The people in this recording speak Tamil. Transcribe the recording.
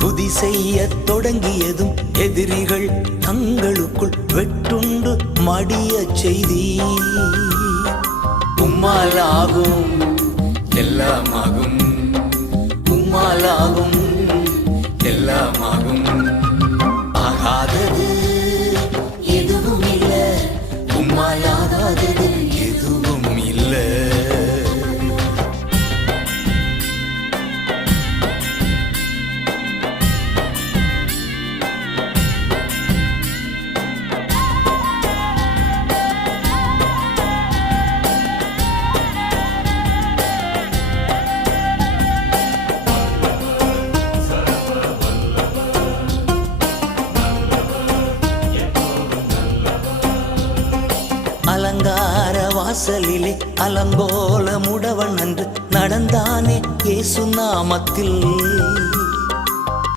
துதி செய்ய தொடங்கியதும் எதிரிகள் தங்களுக்குள் வெட்டுண்டு மடிய செய்தி. உம்மாலாகும் எல்லாமாகும், உம்மாலாகும் எல்லாமாகும். ஆகாதது எதுவும் இல்ல, உம்மாலாகாதது எதுவும் இல்ல. அலங்கார வாசலிலே அலங்கோல முடவன் அன்று நடந்தானே இயேசு நாமத்தில்.